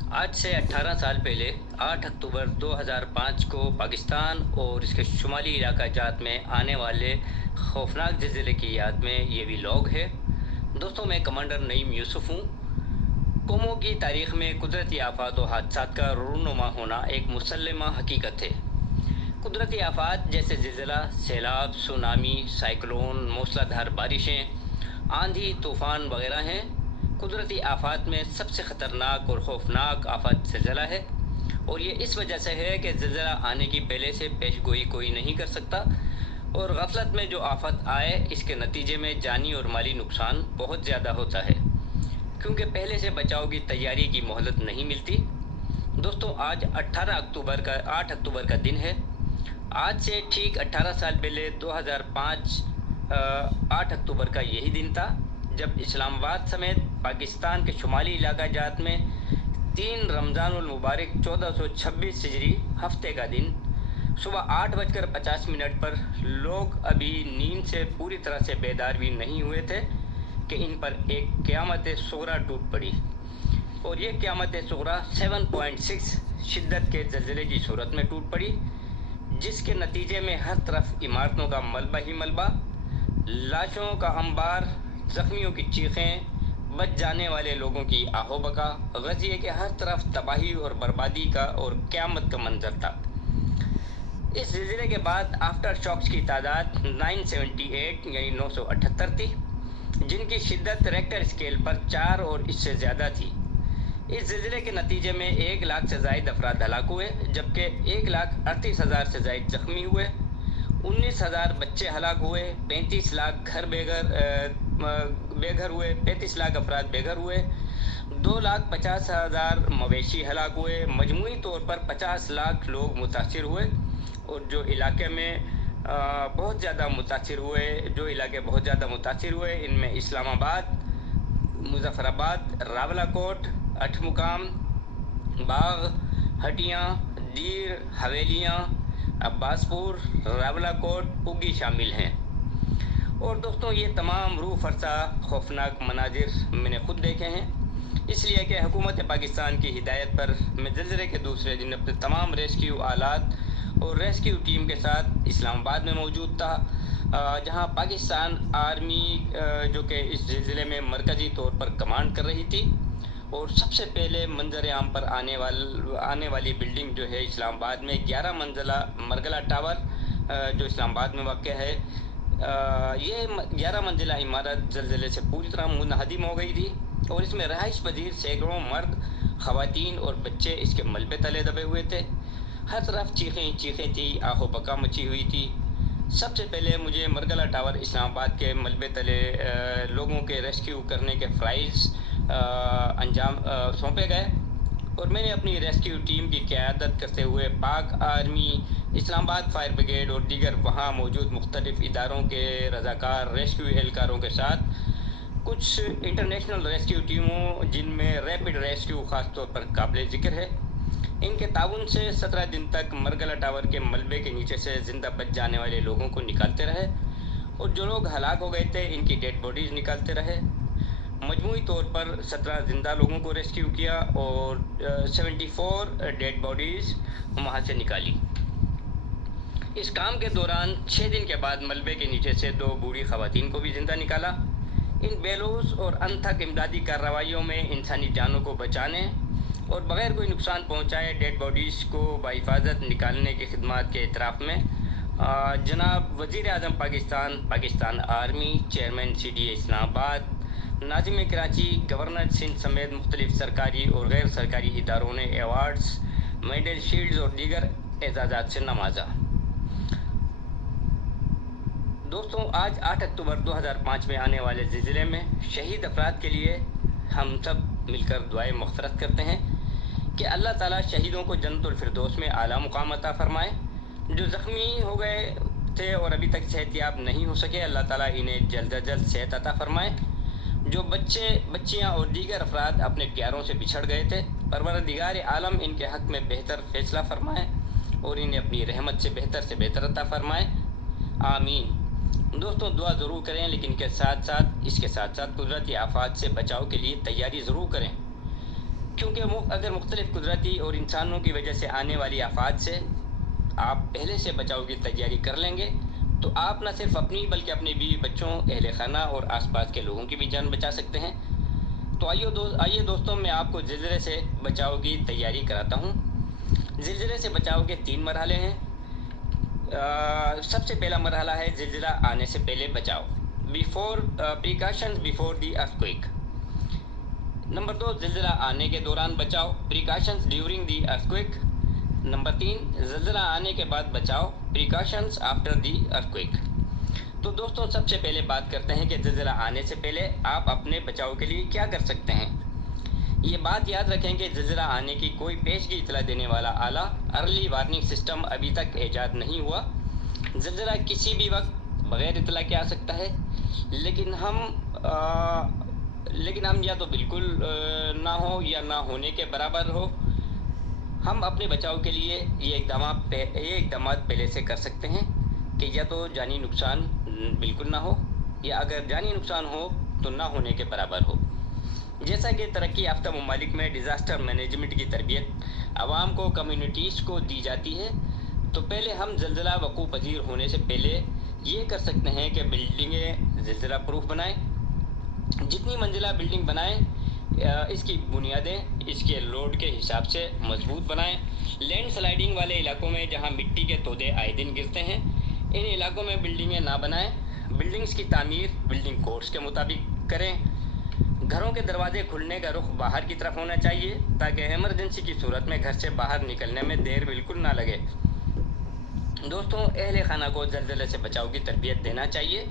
آج سے 18 سال پہلے 8 اکتوبر 2005 کو پاکستان اور اس کے شمالی علاقہ جات میں آنے والے خوفناک زلزلے کی یاد میں یہ بھی لوگ ہے۔ دوستوں، میں کمانڈر نعیم یوسف ہوں۔ قوموں کی تاریخ میں قدرتی آفات و حادثات کا رونما ہونا ایک مسلمہ حقیقت ہے۔ قدرتی آفات جیسے زلزلہ، سیلاب، سونامی، سائیکلون، موسلا دھار بارشیں، آندھی، طوفان وغیرہ ہیں۔ قدرتی آفات میں سب سے خطرناک اور خوفناک آفت زلزلہ ہے، اور یہ اس وجہ سے ہے کہ زلزلہ آنے کی پہلے سے پیش گوئی کوئی نہیں کر سکتا، اور غفلت میں جو آفت آئے اس کے نتیجے میں جانی اور مالی نقصان بہت زیادہ ہوتا ہے، کیونکہ پہلے سے بچاؤ کی تیاری کی مہلت نہیں ملتی۔ دوستو، آج 8 اکتوبر کا دن ہے۔ آج سے ٹھیک 18 سال پہلے 2005 8 اکتوبر کا یہی دن تھا جب اسلام آباد سمیت پاکستان کے شمالی علاقہ جات میں 3 رمضان المبارک 1426 ہجری ہفتے کا دن صبح 8:50 پر لوگ ابھی نیند سے پوری طرح سے بیدار بھی نہیں ہوئے تھے کہ ان پر ایک قیامت صغریٰ ٹوٹ پڑی، اور یہ قیامت صغریٰ 7.6 شدت کے زلزلے کی صورت میں ٹوٹ پڑی، جس کے نتیجے میں ہر طرف عمارتوں کا ملبہ ہی ملبہ، لاشوں کا انبار، زخمیوں کی چیخیں، بچ جانے والے لوگوں کی آہو بکا، غزیے کے ہر طرف تباہی اور بربادی کا اور قیامت کا منظر تھا۔ اس زلزلے کے بعد آفٹر شاکس کی تعداد 978 یعنی 978 تھی، جن کی شدت ریکٹر اسکیل پر 4 اور اس سے زیادہ تھی۔ اس زلزلے کے نتیجے میں 1 لاکھ سے زائد افراد ہلاک ہوئے، جبکہ 1,38,000 سے زائد زخمی ہوئے، 19,000 بچے ہلاک ہوئے، 35 لاکھ بے گھر ہوئے، 35 لاکھ افراد بے گھر ہوئے، 2,50,000 مویشی ہلاک ہوئے، مجموعی طور پر 50 لاکھ لوگ متاثر ہوئے، اور جو علاقے بہت زیادہ متاثر ہوئے ان میں اسلام آباد، مظفر آباد، راولاکوٹ، اٹھمقام، باغ، ہٹیاں، دیر، حویلیاں، عباس پور، راولاکوٹ، پگی شامل ہیں۔ اور دوستوں، یہ تمام روح فرسا خوفناک مناظر میں نے خود دیکھے ہیں، اس لیے کہ حکومت پاکستان کی ہدایت پر میں زلزلے کے دوسرے دن اپنے تمام ریسکیو آلات اور ریسکیو ٹیم کے ساتھ اسلام آباد میں موجود تھا، جہاں پاکستان آرمی جو کہ اس زلزلے میں مرکزی طور پر کمانڈ کر رہی تھی، اور سب سے پہلے منظر عام پر آنے والی بلڈنگ جو ہے اسلام آباد میں 11 منزلہ مرگلہ ٹاور جو اسلام آباد میں واقع ہے، یہ 11 منزلہ عمارت زلزلے سے پوری طرح منہدم ہو گئی تھی، اور اس میں رہائش پذیر سینکڑوں مرد، خواتین اور بچے اس کے ملبے تلے دبے ہوئے تھے۔ ہر طرف چیخیں تھی، آہو بکا مچی ہوئی تھی۔ سب سے پہلے مجھے مرگلہ ٹاور اسلام آباد کے ملبے تلے لوگوں کے ریسکیو کرنے کے فرائض انجام سونپے گئے، اور میں نے اپنی ریسکیو ٹیم کی قیادت کرتے ہوئے پاک آرمی، اسلام آباد فائر بریگیڈ اور دیگر وہاں موجود مختلف اداروں کے رضاکار ریسکیو اہلکاروں کے ساتھ کچھ انٹرنیشنل ریسکیو ٹیموں، جن میں ریپڈ ریسکیو خاص طور پر قابل ذکر ہے، ان کے تعاون سے 17 دن تک مرگلہ ٹاور کے ملبے کے نیچے سے زندہ بچ جانے والے لوگوں کو نکالتے رہے، اور جو لوگ ہلاک ہو گئے تھے ان کی ڈیڈ باڈیز نکالتے رہے۔ مجموعی طور پر 17 زندہ لوگوں کو ریسکیو کیا اور 74 ڈیڈ باڈیز وہاں سے نکالی۔ اس کام کے دوران 6 دن کے بعد ملبے کے نیچے سے 2 بوڑھی خواتین کو بھی زندہ نکالا۔ ان بے لوث اور انتھک امدادی کارروائیوں میں انسانی جانوں کو بچانے اور بغیر کوئی نقصان پہنچائے ڈیڈ باڈیز کو بحفاظت نکالنے کی خدمات کے اعتراف میں جناب وزیر اعظم پاکستان آرمی، چیئرمین CDA اسلام آباد، ناظم کراچی، گورنر سندھ سمیت مختلف سرکاری اور غیر سرکاری اداروں نے ایوارڈز، میڈل، شیلڈز اور دیگر اعزازات سے نوازا۔ دوستوں، آج 8 اکتوبر 2005 میں آنے والے زلزلے میں شہید افراد کے لیے ہم سب مل کر دعائے مغفرت کرتے ہیں کہ اللہ تعالیٰ شہیدوں کو جنت الفردوس میں اعلیٰ مقام عطا فرمائے۔ جو زخمی ہو گئے تھے اور ابھی تک صحت یاب نہیں ہو سکے، اللہ تعالیٰ انہیں جلد از جلد صحت عطا فرمائے۔ جو بچے، بچیاں اور دیگر افراد اپنے پیاروں سے بچھڑ گئے تھے، پروردگار عالم ان کے حق میں بہتر فیصلہ فرمائے اور انہیں اپنی رحمت سے بہتر عطا فرمائے، آمین۔ دوستوں، دعا ضرور کریں، لیکن اس کے ساتھ ساتھ قدرتی آفات سے بچاؤ کے لیے تیاری ضرور کریں، کیونکہ اگر مختلف قدرتی اور انسانوں کی وجہ سے آنے والی آفات سے آپ پہلے سے بچاؤ کی تیاری کر لیں گے تو آپ نہ صرف اپنی بلکہ اپنے بیوی بچوں، اہل خانہ اور آس پاس کے لوگوں کی بھی جان بچا سکتے ہیں۔ تو آئیے دوستوں، میں آپ کو زلزلے سے بچاؤ کی تیاری کراتا ہوں۔ زلزلے سے بچاؤ کے 3 مرحلے ہیں۔ سب سے پہلا مرحلہ ہے زلزلہ آنے سے پہلے بچاؤ، precautions before the earthquake. Number 2، زلزلہ آنے کے دوران بچاؤ، precautions during the earthquake. Number 3، زلزلہ آنے کے بعد بچاؤ، پریکاشنز آفٹر دی ارتھکویک۔ تو دوستوں، سب سے پہلے بات کرتے ہیں کہ زلزلہ آنے سے پہلے آپ اپنے بچاؤ کے لیے کیا کر سکتے ہیں۔ یہ بات یاد رکھیں کہ زلزلہ آنے کی کوئی پیشگی اطلاع دینے والا آلہ، ارلی وارننگ سسٹم ابھی تک ایجاد نہیں ہوا۔ زلزلہ کسی بھی وقت بغیر اطلاع کے آ سکتا ہے، لیکن ہم یا تو بالکل نہ ہو یا نہ ہونے کے برابر ہو۔ ہم اپنے بچاؤ کے لیے یہ اقدامات پہلے سے کر سکتے ہیں کہ یا تو جانی نقصان بالکل نہ ہو، یا اگر جانی نقصان ہو تو نہ ہونے کے برابر ہو۔ جیسا کہ ترقی یافتہ ممالک میں ڈیزاسٹر مینجمنٹ کی تربیت عوام کو، کمیونٹیز کو دی جاتی ہے، تو پہلے ہم زلزلہ وقوع پذیر ہونے سے پہلے یہ کر سکتے ہیں کہ بلڈنگیں زلزلہ پروف بنائیں۔ جتنی منزلہ بلڈنگ بنائیں، اس کی بنیادیں اس کے لوڈ کے حساب سے مضبوط بنائیں۔ لینڈ سلائڈنگ والے علاقوں میں جہاں مٹی کے تودے آئے دن گرتے ہیں، ان علاقوں میں بلڈنگیں نہ بنائیں۔ بلڈنگز کی تعمیر بلڈنگ کوڈز کے مطابق کریں۔ گھروں کے دروازے کھلنے کا رخ باہر کی طرف ہونا چاہیے تاکہ ایمرجنسی کی صورت میں گھر سے باہر نکلنے میں دیر بالکل نہ لگے۔ دوستوں، اہل خانہ کو زلزلے سے بچاؤ کی تربیت دینا چاہیے۔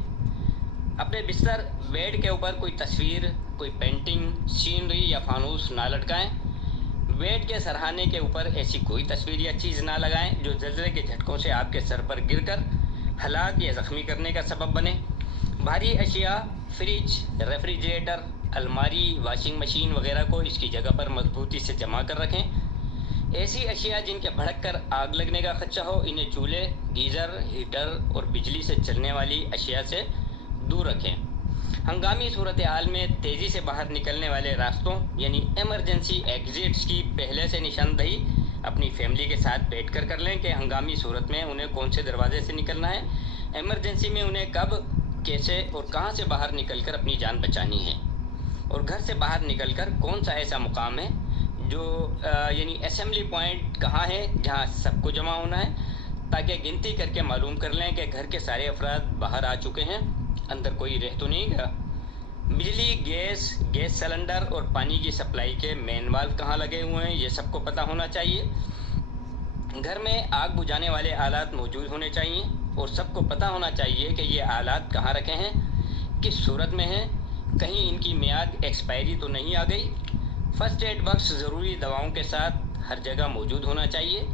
اپنے بستر، بیڈ کے اوپر کوئی تصویر، کوئی پینٹنگ، سینری یا فانوس نہ لٹکائیں۔ بیڈ کے سرہانے کے اوپر ایسی کوئی تصویر یا چیز نہ لگائیں جو زلزلے کے جھٹکوں سے آپ کے سر پر گر کر ہلاک یا زخمی کرنے کا سبب بنے۔ بھاری اشیاء، فریج، ریفریجریٹر، الماری، واشنگ مشین وغیرہ کو اس کی جگہ پر مضبوطی سے جمع کر رکھیں۔ ایسی اشیاء جن کے بھڑک کر آگ لگنے کا خدشہ ہو، انہیں چولہے، گیزر، ہیٹر اور بجلی سے چلنے والی اشیاء سے دور رکھیں۔ ہنگامی صورتحال میں تیزی سے باہر نکلنے والے راستوں یعنی ایمرجنسی ایگزٹس کی پہلے سے نشاندہی اپنی فیملی کے ساتھ بیٹھ کر لیں کہ ہنگامی صورت میں انہیں کون سے دروازے سے نکلنا ہے، ایمرجنسی میں انہیں کب، کیسے اور کہاں سے باہر نکل کر اپنی جان بچانی ہے، اور گھر سے باہر نکل کر کون سا ایسا مقام ہے جو یعنی اسمبلی پوائنٹ کہاں ہے جہاں سب کو جمع ہونا ہے، تاکہ گنتی کر کے معلوم کر لیں کہ گھر کے سارے افراد باہر آ چکے ہیں، اندر کوئی رہ تو نہیں گیا۔ بجلی، گیس سلنڈر اور پانی کی سپلائی کے مین والو کہاں لگے ہوئے ہیں، یہ سب کو پتہ ہونا چاہیے۔ گھر میں آگ بجھانے والے آلات موجود ہونے چاہیے اور سب کو پتہ ہونا چاہیے کہ یہ آلات کہاں رکھے ہیں، کس صورت میں ہیں، کہیں ان کی میعاد ایکسپائری تو نہیں آ گئی۔ فرسٹ ایڈ باکس ضروری دواؤں کے ساتھ ہر جگہ موجود ہونا چاہیے۔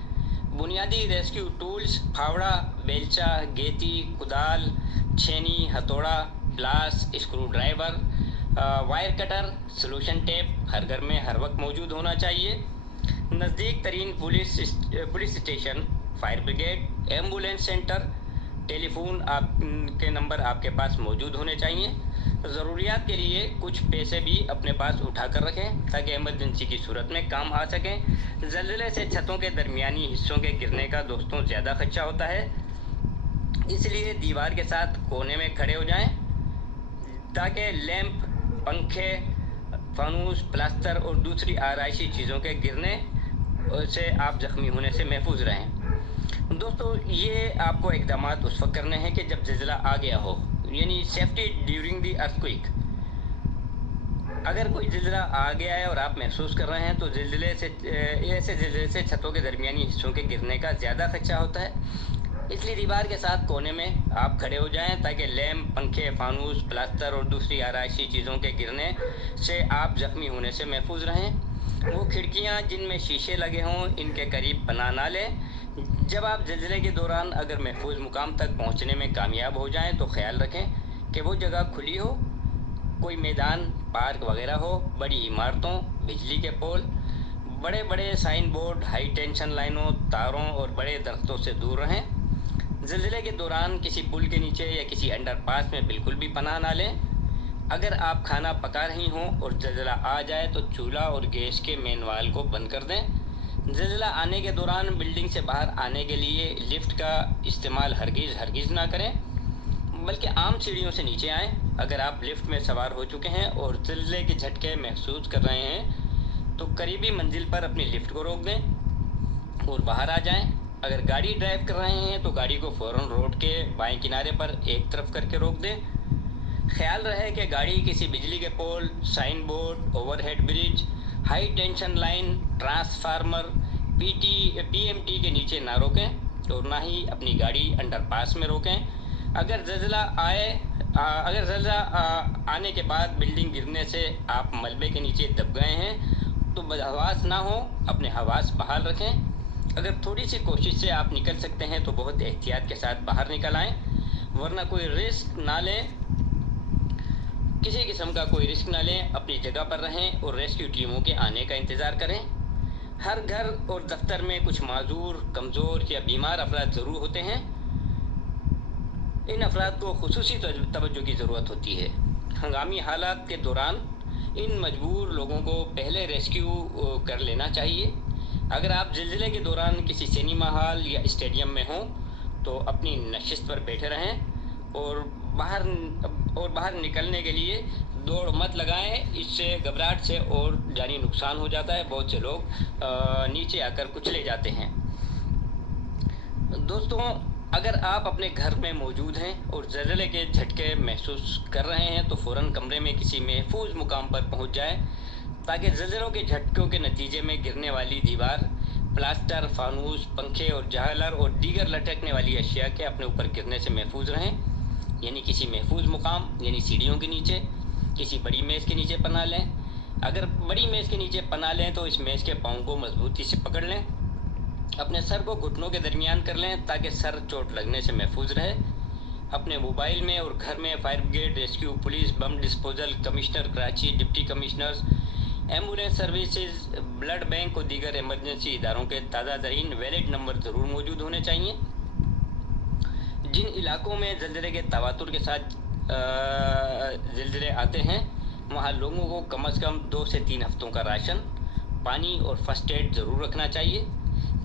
بنیادی ریسکیو ٹولز، پھاوڑا، بیلچہ، گیتی، کدال، چھینی، ہتھوڑا، پلاس، screwdriver, wire cutter, solution tape ہر گھر میں ہر وقت موجود ہونا چاہیے۔ نزدیک ترین police station, fire brigade, ambulance centre, telephone کے نمبر آپ کے پاس موجود ہونے چاہیے۔ ضروریات کے لیے کچھ پیسے بھی اپنے پاس اٹھا کر رکھیں تاکہ ایمرجنسی کی صورت میں کام آ سکیں۔ زلزلے سے چھتوں کے درمیانی حصوں کے گرنے کا دوستوں زیادہ خدشہ ہوتا ہے، اس لیے دیوار کے ساتھ کونے میں کھڑے ہو جائیں تاکہ لیمپ، پنکھے، فانوس، پلاسٹر اور دوسری آرائشی چیزوں کے گرنے سے آپ زخمی ہونے سے محفوظ رہیں۔ دوستو، یہ آپ کو اقدامات اس وقت کرنے ہیں کہ جب زلزلہ آ گیا ہو، یعنی سیفٹی ڈیورنگ دی ارتھکویک۔ اگر کوئی زلزلہ آ گیا ہے اور آپ محسوس کر رہے ہیں تو ایسے زلزلے سے چھتوں کے درمیانی حصوں کے گرنے کا زیادہ خدشہ ہوتا ہے، اس لیے دیوار کے ساتھ کونے میں آپ کھڑے ہو جائیں تاکہ لیمپ، پنکھے، فانوس، پلاسٹر اور دوسری آرائشی چیزوں کے گرنے سے آپ زخمی ہونے سے محفوظ رہیں۔ وہ کھڑکیاں جن میں شیشے لگے ہوں ان کے قریب پناہ نہ لیں۔ جب آپ زلزلے کے دوران اگر محفوظ مقام تک پہنچنے میں کامیاب ہو جائیں تو خیال رکھیں کہ وہ جگہ کھلی ہو، کوئی میدان، پارک وغیرہ ہو، بڑی عمارتوں، بجلی کے پول، بڑے بڑے سائن بورڈ، ہائی ٹینشن لائنوں، تاروں اور بڑے درختوں سے دور رہیں۔ زلزلے کے دوران کسی پل کے نیچے یا کسی انڈر پاس میں بالکل بھی پناہ نہ لیں۔ اگر آپ کھانا پکا رہی ہوں اور زلزلہ آ جائے تو چولہا اور گیس کے مین وال کو بند کر دیں۔ زلزلہ آنے کے دوران بلڈنگ سے باہر آنے کے لیے لفٹ کا استعمال ہرگز نہ کریں، بلکہ عام سیڑھیوں سے نیچے آئیں۔ اگر آپ لفٹ میں سوار ہو چکے ہیں اور زلزلے کے جھٹکے محسوس کر رہے ہیں تو قریبی منزل پر اپنی لفٹ کو روک دیں اور باہر آ جائیں۔ اگر گاڑی ڈرائیو کر رہے ہیں تو گاڑی کو فوراً روڈ کے بائیں کنارے پر ایک طرف کر کے روک دیں۔ خیال رہے کہ گاڑی کسی بجلی کے pole, signboard, overhead bridge, high tension line, transformer, P M T کے نیچے نہ روکیں اور نہ ہی اپنی گاڑی انڈر پاس میں روکیں۔ اگر زلزلہ آنے کے بعد بلڈنگ گرنے سے آپ ملبے کے نیچے دب گئے ہیں تو بدحواس نہ ہو، اپنے حواس بحال رکھیں۔ اگر تھوڑی سی کوشش سے آپ نکل سکتے ہیں تو بہت احتیاط کے ساتھ باہر نکل آئیں، ورنہ کوئی رسک نہ لیں، کسی قسم کا کوئی رسک نہ لیں، اپنی جگہ پر رہیں اور ریسکیو ٹیموں کے آنے کا انتظار کریں۔ ہر گھر اور دفتر میں کچھ معذور، کمزور یا بیمار افراد ضرور ہوتے ہیں۔ ان افراد کو خصوصی توجہ کی ضرورت ہوتی ہے۔ ہنگامی حالات کے دوران ان مجبور لوگوں کو پہلے ریسکیو کر لینا چاہیے۔ اگر آپ زلزلے کے دوران کسی سینما ہال یا اسٹیڈیم میں ہوں تو اپنی نشست پر بیٹھے رہیں اور باہر نکلنے کے لیے دوڑ مت لگائیں، اس سے گھبراہٹ سے اور جانی نقصان ہو جاتا ہے، بہت سے لوگ نیچے آ کر کچلے جاتے ہیں۔ دوستوں، اگر آپ اپنے گھر میں موجود ہیں اور زلزلے کے جھٹکے محسوس کر رہے ہیں تو فوراً کمرے میں کسی محفوظ مقام پر پہنچ جائیں تاکہ زلزلوں کے جھٹکوں کے نتیجے میں گرنے والی دیوار، پلاسٹر، فانوس، پنکھے اور جھالر اور دیگر لٹکنے والی اشیاء کے اپنے اوپر گرنے سے محفوظ رہیں۔ یعنی کسی محفوظ مقام، یعنی سیڑھیوں کے نیچے، کسی بڑی میز کے نیچے پناہ لیں۔ اگر بڑی میز کے نیچے پناہ لیں تو اس میز کے پاؤں کو مضبوطی سے پکڑ لیں، اپنے سر کو گھٹنوں کے درمیان کر لیں تاکہ سر چوٹ لگنے سے محفوظ رہے۔ اپنے موبائل میں اور گھر میں fire brigade, rescue, police, bomb disposal, commissioner Karachi, deputy commissioners, ambulance services, blood bank اور دیگر ایمرجنسی اداروں کے تازہ ترین ویلڈ نمبر ضرور موجود ہونے چاہیے۔ جن علاقوں میں زلزلے کے تواتر کے ساتھ زلزلے آتے ہیں وہاں لوگوں کو کم از کم 2 سے 3 ہفتوں کا راشن، پانی اور فرسٹ ایڈ ضرور رکھنا چاہیے۔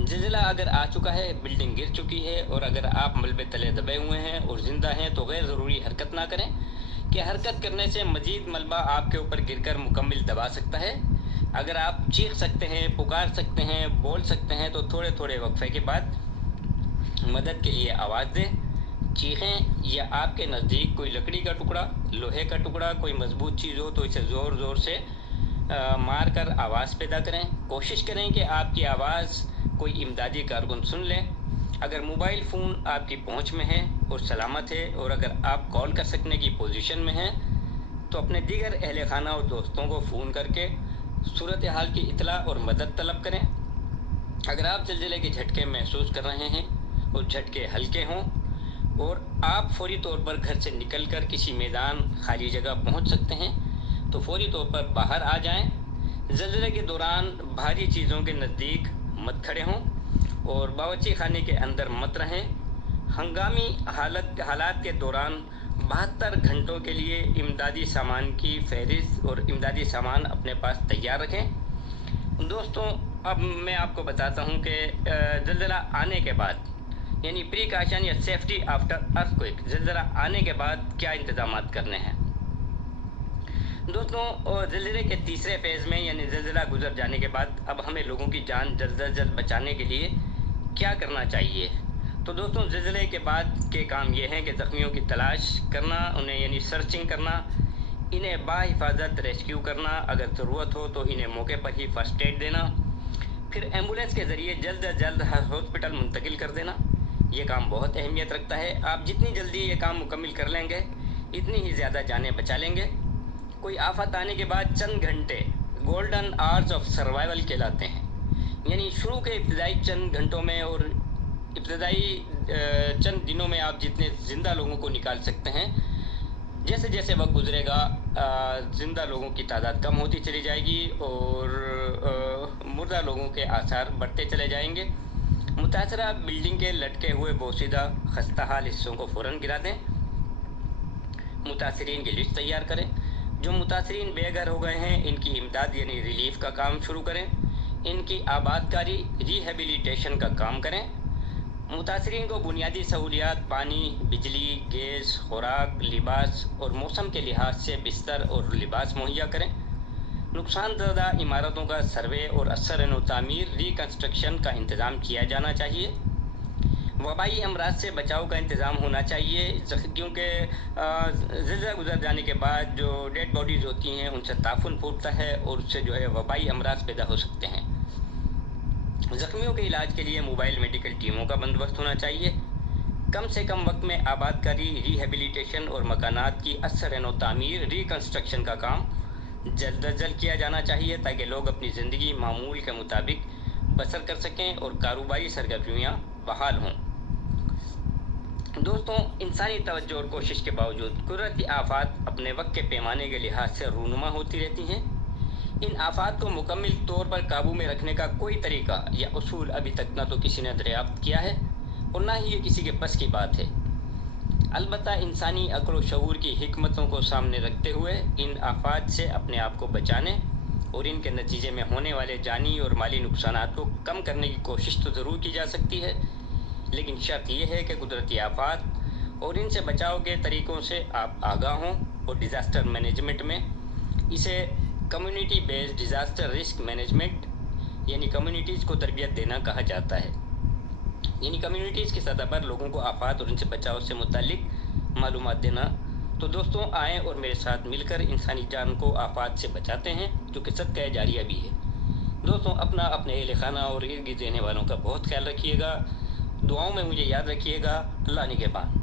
زلزلہ اگر آ چکا ہے، بلڈنگ گر چکی ہے اور اگر آپ ملبے تلے دبے ہوئے ہیں اور زندہ ہیں تو غیر ضروری حرکت نہ کریں کہ حرکت کرنے سے مزید ملبہ آپ کے اوپر گر کر مکمل دبا سکتا ہے۔ اگر آپ چیخ سکتے ہیں، پکار سکتے ہیں، بول سکتے ہیں تو تھوڑے تھوڑے وقفے کے بعد مدد کے لیے آواز دیں، چیخیں، یا آپ کے نزدیک کوئی لکڑی کا ٹکڑا، لوہے کا ٹکڑا، کوئی مضبوط چیز ہو تو اسے زور زور سے مار کر آواز پیدا کریں۔ کوشش کریں کہ آپ کی آواز کوئی امدادی کارکن سن لیں۔ اگر موبائل فون آپ کی پہنچ میں ہے اور سلامت ہے اور اگر آپ کال کر سکنے کی پوزیشن میں ہیں تو اپنے دیگر اہل خانہ اور دوستوں کو فون کر کے صورتحال کی اطلاع اور مدد طلب کریں۔ اگر آپ زلزلے کے جھٹکے محسوس کر رہے ہیں اور جھٹکے ہلکے ہوں اور آپ فوری طور پر گھر سے نکل کر کسی میدان، خالی جگہ پہنچ سکتے ہیں تو فوری طور پر باہر آ جائیں۔ زلزلے کے دوران بھاری چیزوں کے نزدیک مت کھڑے ہوں اور باورچی خانے کے اندر مت رہیں۔ ہنگامی حالات کے دوران 72 گھنٹوں کے لیے امدادی سامان کی فہرست اور امدادی سامان اپنے پاس تیار رکھیں۔ دوستوں، اب میں آپ کو بتاتا ہوں کہ زلزلہ آنے کے بعد یعنی پریکاشن یا سیفٹی آفٹر ارتھکویک، زلزلہ آنے کے بعد کیا انتظامات کرنے ہیں۔ دوستوں، زلزلے کے تیسرے فیز میں یعنی زلزلہ گزر جانے کے بعد اب ہمیں لوگوں کی جان جلد از جلد بچانے کے لیے کیا کرنا چاہیے۔ تو دوستوں، زلزلے کے بعد کے کام یہ ہیں کہ زخمیوں کی تلاش کرنا، انہیں یعنی سرچنگ کرنا، انہیں باحفاظت ریسکیو کرنا، اگر ضرورت ہو تو انہیں موقع پر ہی فرسٹ ایڈ دینا، پھر ایمبولینس کے ذریعے جلد از جلد ہاسپٹل منتقل کر دینا۔ یہ کام بہت اہمیت رکھتا ہے۔ آپ جتنی جلدی یہ کام مکمل کر لیں گے اتنی ہی زیادہ جانیں بچا لیں گے۔ کوئی آفت آنے کے بعد چند گھنٹے گولڈن آورز آف سروائیول کہلاتے ہیں، یعنی شروع کے ابتدائی چند گھنٹوں میں اور ابتدائی چند دنوں میں آپ جتنے زندہ لوگوں کو نکال سکتے ہیں، جیسے جیسے وقت گزرے گا زندہ لوگوں کی تعداد کم ہوتی چلی جائے گی اور مردہ لوگوں کے آثار بڑھتے چلے جائیں گے۔ متاثرہ بلڈنگ کے لٹکے ہوئے بوسیدہ خستہ حال حصوں کو فوراً گرا دیں، متاثرین کی لسٹ تیار کریں جو متاثرین بے گھر ہو گئے ہیں ان کی امداد یعنی ریلیف کا کام شروع کریں، ان کی آباد کاری ریہیبلیٹیشن کا کام کریں، متاثرین کو بنیادی سہولیات پانی، بجلی، گیس، خوراک، لباس اور موسم کے لحاظ سے بستر اور لباس مہیا کریں، نقصان زدہ عمارتوں کا سروے اور اثر و تعمیر ریکنسٹرکشن کا انتظام کیا جانا چاہیے، وبائی امراض سے بچاؤ کا انتظام ہونا چاہیے، کیونکہ زلزلہ گزر جانے کے بعد جو ڈیڈ باڈیز ہوتی ہیں ان سے تعفن پھوٹتا ہے اور اس سے جو ہے وبائی امراض پیدا ہو سکتے ہیں، زخمیوں کے علاج کے لیے موبائل میڈیکل ٹیموں کا بندوبست ہونا چاہیے، کم سے کم وقت میں آباد کاری ریہیبلیٹیشن اور مکانات کی اثر و تعمیر ریکنسٹرکشن کا کام جلد از جلد کیا جانا چاہیے تاکہ لوگ اپنی زندگی معمول کے مطابق بسر کر سکیں اور کاروباری سرگرمیاں بحال ہوں۔ دوستوں، انسانی توجہ اور کوشش کے باوجود قدرتی آفات اپنے وقت کے پیمانے کے لحاظ سے رونما ہوتی رہتی ہیں۔ ان آفات کو مکمل طور پر قابو میں رکھنے کا کوئی طریقہ یا اصول ابھی تک نہ تو کسی نے دریافت کیا ہے اور نہ ہی یہ کسی کے بس کی بات ہے۔ البتہ انسانی عقل و شعور کی حکمتوں کو سامنے رکھتے ہوئے ان آفات سے اپنے آپ کو بچانے اور ان کے نتیجے میں ہونے والے جانی اور مالی نقصانات کو کم کرنے کی کوشش تو ضرور کی جا سکتی ہے، لیکن شرط یہ ہے کہ قدرتی آفات اور ان سے بچاؤ کے طریقوں سے آپ آگاہ ہوں اور ڈیزاسٹر مینجمنٹ میں اسے community based disaster risk management یعنی کمیونٹیز کو تربیت دینا کہا جاتا ہے، یعنی کمیونٹیز کی سطح پر لوگوں کو آفات اور ان سے بچاؤ سے متعلق معلومات دینا۔ تو دوستوں، آئیں اور میرے ساتھ مل کر انسانی جان کو آفات سے بچاتے ہیں جو کہ صدقہ جاریہ بھی ہے۔ دوستوں، اپنا، اپنے اہل خانہ اور ارد گرد رہنے والوں کا بہت خیال رکھیے گا، دعاؤں میں مجھے یاد رکھیے گا۔ اللہ نگہبان۔